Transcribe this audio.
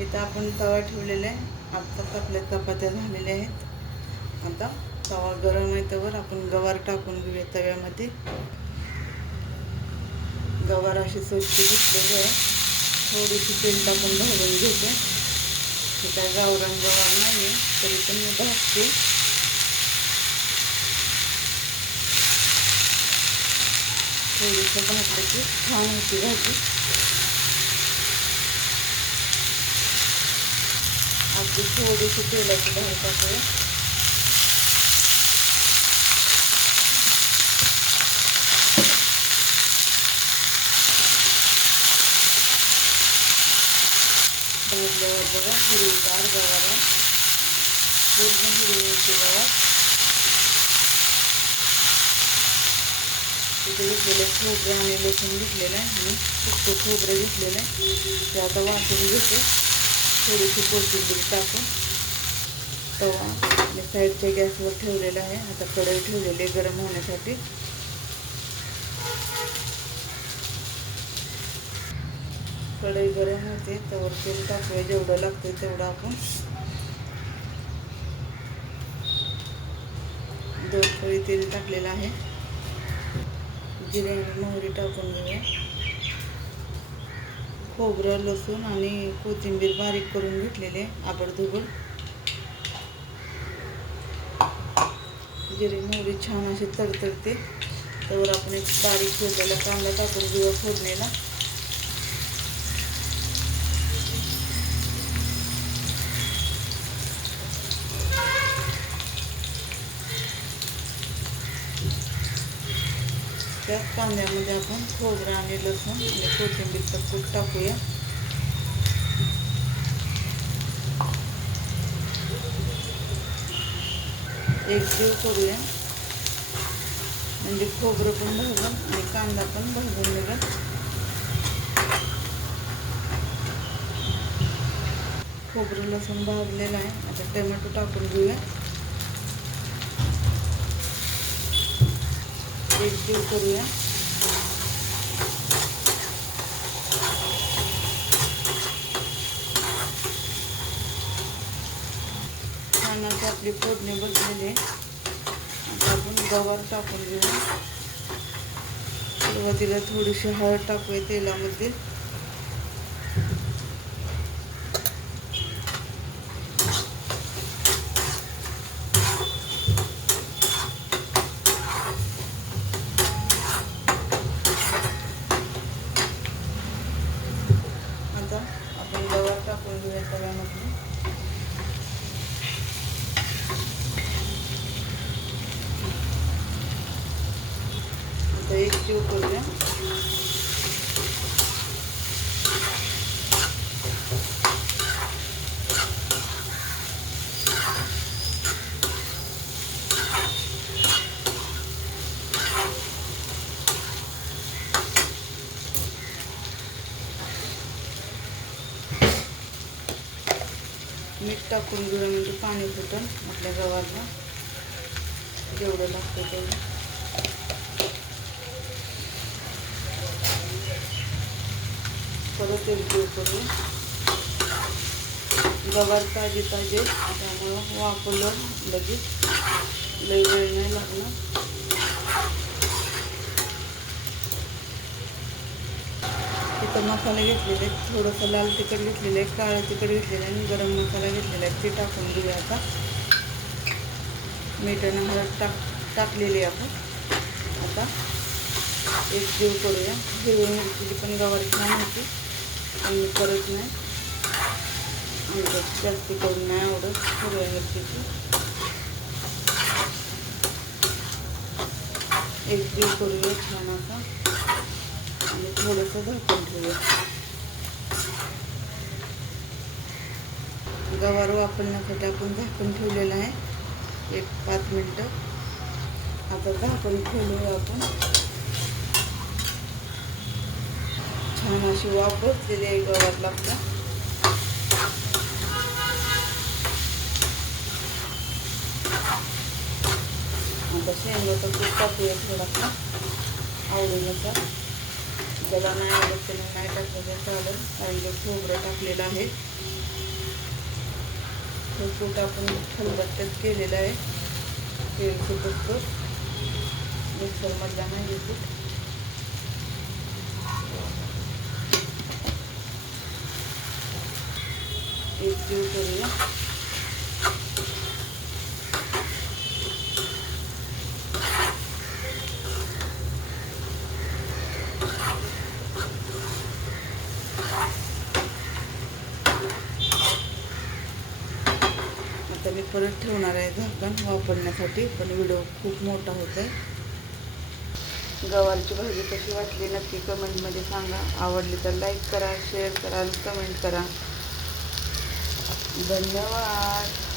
इथं आपण तवा ठेवलेला आहे. आत्ताच आपल्या चपात्या झालेल्या आहेत. आता तवा गरम आहे त्यावर आपण गवार टाकून घेऊया तव्यामध्ये. गवार अशी स्वच्छ घेतलेली आहे. थोडीशी तेल टाकून भाजून घेते. हे काय गावरान गवार नाही आहे, तरी पण मी भाजते. थोडीसं भाजलं की छान होती भाजी. अगदी थोडीशी तेलाची धार टाकूया. भाजल्यावर बघा हिरवीगार गवार आहे. पूर्ण हिरवी गवार. तिथे घेतलेले खोबरे आणि लसूण घेतलेलं आहे आणि सुकं खोबरं घेतलेलं आहे. ते आता वाटून घेते. थोडीशी कोथिंबीर टाकून तवा आणि साईडच्या गॅसवर ठेवलेला आहे. आता कढई ठेवलेली आहे गरम होण्यासाठी. कढई गरम होते त्यावर तेल टाकूया. जेवढं लागतं तेवढं आपण 2 पळी तेल टाकलेलं आहे. जिरे आणि मोहरी टाकून घेऊया. खोबरं लसूण आणि कोथिंबीर बारीक करून घेतलेले आबडधोबड. जिरे मोहरी छान अशी तडतडते त्यावर आपण एक बारीक चिरलेला कांदा टाकून घेऊया फोडणीला. त्याच कांद्यामध्ये आपण खोबरं आणि लसूण आणि कोथिंबीरचं कूट टाकूया. एकजीव करूया म्हणजे खोबरं पण भाजून आणि कांदा पण भाजून निघेल. खोबरं लसूण भाजलेलं आहे. आता टोमॅटो टाकून घेऊया. एकजीव करूया. छान अशी आपली फोडणी बसलेली आहे. आता आपण गवार टाकून घेऊया. सुरुवातीला थोडीशी हळद टाकूया तेलामध्ये. आता आपण गवार टाकून घेऊया तव्यामध्ये. आता एकजीव करूया. मीठ टाकून घेऊया म्हणजे पाणी फुटून आपल्या गवारला जेवढं लागतं तेवढं. परत एकजीव करू. गवार ताजी त्यामुळं वापरलं लगेच, लई वेळ नाही लागणार. इथं मसाले घेतलेले आहेत. थोडंसं लाल तिखट घेतलेलं आहे, काळं तिखट घेतलेलं आहे आणि गरम मसाला घेतलेला आहे. ते टाकून घेऊया. आता मीठ आणि हळद टाकलेली आहे आपण. आता एकजीव करूया. हिरवी मिरचीची पण गवार छान होती पण मी करत नाही. आमच्यात जास्त करून नाही आवडत हिरव्या मिरचीची. एकजीव करूया छान असा आणि थोडंसं झाकून ठेवूया. गवार वापरण्यासाठी आपण झाकून ठेवलेलं आहे 1-5 मिनटं. आता झाकून ठेवूया आपण. छान अशी वाफ बसलेली आहे गवारला आपल्या. आता शेंगाचं कूट टाकूया थोडासा आवडीनुसार. आपल्याला नाही आवडत तर नाही टाकलं तर चालेल. काही खोबरं टाकलेलं आहे. हे कूट आपण खलबत्त्यात केलेलं आहे. तेल सुटतो मिक्सरमधला नाही कूट. एक जीव करूया. आता मी परत ठेवणार आहे झाकण वापरण्यासाठी, पण व्हिडिओ खूप मोठा होत आहे. गवारची भाजी कशी वाटली नक्की कमेंटमध्ये सांगा. आवडली तर लाईक करा, शेअर करा आणि कमेंट करा. धन्यवाद.